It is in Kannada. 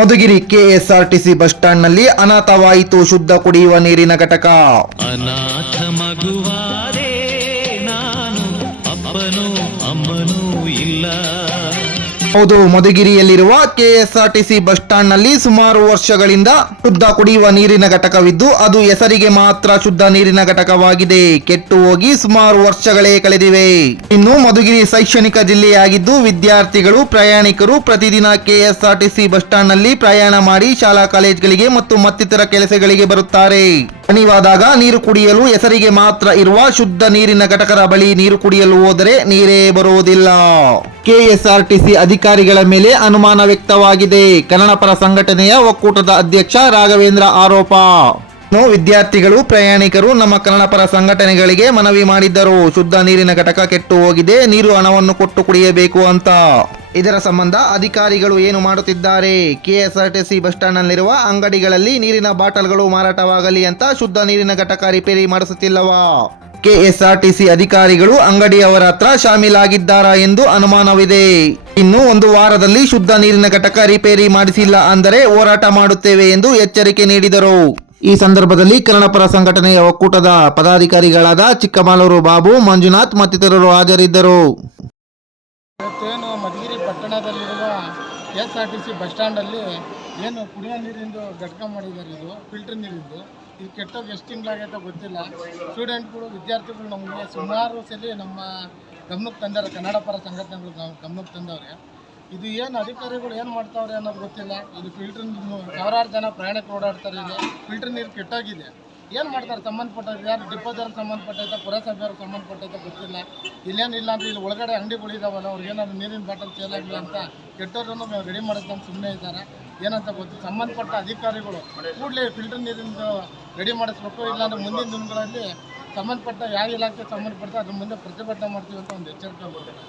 ಮಧುಗಿರಿ ಕೆಎಸ್ಆರ್ಟಿಸಿ ಬಸ್ ಸ್ಟ್ಯಾಂಡ್ನಲ್ಲಿ ಅನಾಥವಾಯಿತು ಶುದ್ಧ ಕುಡಿಯುವ ನೀರಿನ ಘಟಕ. ಅನಾಥ ಮಗುವಾದೆ ನಾನು, ಅಪ್ಪನೂ ಅಮ್ಮನೂ ಇಲ್ಲ. ಹೌದು, ಮಧುಗಿರಿಯಲ್ಲಿರುವ ಕೆಎಸ್ಆರ್ಟಿಸಿ ಬಸ್ ಸ್ಟ್ಯಾಂಡ್ನಲ್ಲಿ ಸುಮಾರು ವರ್ಷಗಳಿಂದ ಶುದ್ಧ ಕುಡಿಯುವ ನೀರಿನ ಘಟಕವಿದ್ದು ಅದು ಹೆಸರಿಗೆ ಮಾತ್ರ ಶುದ್ಧ ನೀರಿನ ಘಟಕವಾಗಿದೆ. ಕೆಟ್ಟು ಹೋಗಿ ಸುಮಾರು ವರ್ಷಗಳೇ ಕಳೆದಿವೆ. ಇನ್ನು ಮಧುಗಿರಿ ಶೈಕ್ಷಣಿಕ ಜಿಲ್ಲೆಯಾಗಿದ್ದು ವಿದ್ಯಾರ್ಥಿಗಳು ಪ್ರಯಾಣಿಕರು ಪ್ರತಿದಿನ ಕೆಎಸ್ಆರ್ಟಿಸಿ ಬಸ್ ಸ್ಟ್ಯಾಂಡ್ನಲ್ಲಿ ಪ್ರಯಾಣ ಮಾಡಿ ಶಾಲಾ ಕಾಲೇಜುಗಳಿಗೆ ಮತ್ತು ಮತ್ತಿತರ ಕೆಲಸಗಳಿಗೆ ಬರುತ್ತಾರೆ. ಹನಿವಾದಾಗ ನೀರು ಕುಡಿಯಲು ಹೆಸರಿಗೆ ಮಾತ್ರ ಇರುವ ಶುದ್ಧ ನೀರಿನ ಘಟಕದ ಬಳಿ ನೀರು ಕುಡಿಯಲು ಹೋದರೆ ನೀರೇ ಬರುವುದಿಲ್ಲ. ಕೆಎಸ್ಆರ್ಟಿಸಿ ಅಧಿಕಾರಿಗಳ ಮೇಲೆ ಅನುಮಾನ ವ್ಯಕ್ತವಾಗಿದೆ. ಕನ್ನಡಪರ ಸಂಘಟನೆಯ ಒಕ್ಕೂಟದ ಅಧ್ಯಕ್ಷ ರಾಘವೇಂದ್ರ ಆರೋಪ. ವಿದ್ಯಾರ್ಥಿಗಳು ಪ್ರಯಾಣಿಕರು ನಮ್ಮ ಕನ್ನಡಪರ ಸಂಘಟನೆಗಳಿಗೆ ಮನವಿ ಮಾಡಿದ್ದರು. ಶುದ್ಧ ನೀರಿನ ಘಟಕ ಕೆಟ್ಟು ಹೋಗಿದೆ, ನೀರು ಹಣವನ್ನು ಕೊಟ್ಟು ಕುಡಿಯಬೇಕು ಅಂತ. ಇದರ ಸಂಬಂಧ ಅಧಿಕಾರಿಗಳು ಏನು ಮಾಡುತ್ತಿದ್ದಾರೆ? ಕೆಎಸ್ಆರ್ಟಿಸಿ ಬಸ್ ಸ್ಟ್ಯಾಂಡ್ನಲ್ಲಿರುವ ಅಂಗಡಿಗಳಲ್ಲಿ ನೀರಿನ ಬಾಟಲ್ಗಳು ಮಾರಾಟವಾಗಲಿ ಅಂತ ಶುದ್ಧ ನೀರಿನ ಘಟಕ ರಿಪೇರಿ ಮಾಡಿಸುತ್ತಿಲ್ಲವಾ? ಕೆಎಸ್ಆರ್ಟಿಸಿ ಅಧಿಕಾರಿಗಳು ಅಂಗಡಿಯವರ ಹತ್ರ ಶಾಮೀಲಾಗಿದ್ದಾರಾ ಎಂದು ಅನುಮಾನವಿದೆ. ಇನ್ನು ಒಂದು ವಾರದಲ್ಲಿ ಶುದ್ಧ ನೀರಿನ ಘಟಕ ರಿಪೇರಿ ಮಾಡಿಸಿಲ್ಲ ಅಂದರೆ ಹೋರಾಟ ಮಾಡುತ್ತೇವೆ ಎಂದು ಎಚ್ಚರಿಕೆ ನೀಡಿದರು. ಈ ಸಂದರ್ಭದಲ್ಲಿ ಕನ್ನಡಪರ ಸಂಘಟನೆಯ ಒಕ್ಕೂಟದ ಪದಾಧಿಕಾರಿಗಳಾದ ಚಿಕ್ಕಮಾಲೂರು ಬಾಬು, ಮಂಜುನಾಥ್ ಮತ್ತಿತರರು ಹಾಜರಿದ್ದರು. ಇವತ್ತೇನು ಮಧುಗಿರಿ ಪಟ್ಟಣದಲ್ಲಿರುವ ಕೆಎಸ್ಆರ್ಟಿಸಿ ಬಸ್ ಸ್ಟ್ಯಾಂಡಲ್ಲಿ ಏನು ಕುಡಿಯೋ ನೀರಿಂದು ಘಟಕ ಮಾಡಿದ್ದಾರೆ. ಇದು ಫಿಲ್ಟರ್ ನೀರಿಂದು. ಇದು ಕೆಟ್ಟೋಗಿ ಎಷ್ಟು ತಿಂಗಳಾಗೈತೆ ಗೊತ್ತಿಲ್ಲ. ಸ್ಟೂಡೆಂಟ್ಗಳು ವಿದ್ಯಾರ್ಥಿಗಳು ನಮಗೆ ಸುಮಾರು ಸಲ ನಮ್ಮ ಗಮನಕ್ಕೆ ತಂದಾರೆ, ಕನ್ನಡಪರ ಸಂಘಟನೆಗಳು ಗಮನಕ್ಕೆ ತಂದವ್ರೆ. ಇದು ಏನು ಅಧಿಕಾರಿಗಳು ಏನು ಮಾಡ್ತಾವ್ರೆ ಅನ್ನೋದು ಗೊತ್ತಿಲ್ಲ. ಇದು ಫಿಲ್ಟರ್ ಸಾವಿರಾರು ಜನ ಪ್ರಯಾಣಿಕರು ಓಡಾಡ್ತಾರೆ. ಇಲ್ಲಿ ಫಿಲ್ಟರ್ ನೀರು ಕೆಟ್ಟೋಗಿದೆ. ಏನು ಮಾಡ್ತಾರೆ? ಸಂಬಂಧಪಟ್ಟದ್ದು ಯಾರು ಡಿಪೋದವ್ರಿಗೆ ಸಂಬಂಧಪಟ್ಟೈತೆ, ಪುರಸಭೆಯವ್ರಿಗೆ ಸಂಬಂಧಪಟ್ಟೈತೆ ಗೊತ್ತಿಲ್ಲ. ಇಲ್ಲೇನಿಲ್ಲ ಅಂದರೆ ಇಲ್ಲಿ ಒಳಗಡೆ ಅಂಗಡಿಗಳಿದಾವಲ್ಲ, ಅವ್ರಿಗೆ ಏನಾದ್ರು ನೀರಿನ ಬಾಟಲ್ ಸೇಲ್ ಆಗಿಲ್ಲ ಅಂತ ಕೆಟ್ಟೋರನ್ನು ರೆಡಿ ಮಾಡೋದನ್ನು ಸುಮ್ಮನೆ ಇದ್ದಾರೆ. ಏನಂತ ಗೊತ್ತಿಲ್ಲ. ಸಂಬಂಧಪಟ್ಟ ಅಧಿಕಾರಿಗಳು ಕೂಡಲೇ ಫಿಲ್ಟರ್ ನೀರಿಂದು ರೆಡಿ ಮಾಡಿಸ್ಬೇಕು. ಇಲ್ಲಾಂದರೆ ಮುಂದಿನ ದಿನಗಳಲ್ಲಿ ಸಂಬಂಧಪಟ್ಟ ಯಾವ ಇಲಾಖೆ ಸಂಬಂಧಪಟ್ಟ ಅದ್ರ ಮುಂದೆ ಪ್ರತಿಭಟನೆ ಮಾಡ್ತೀವಿ ಅಂತ ಒಂದು ಎಚ್ಚರಿಕೆ ಕೊಡ್ತಾರೆ.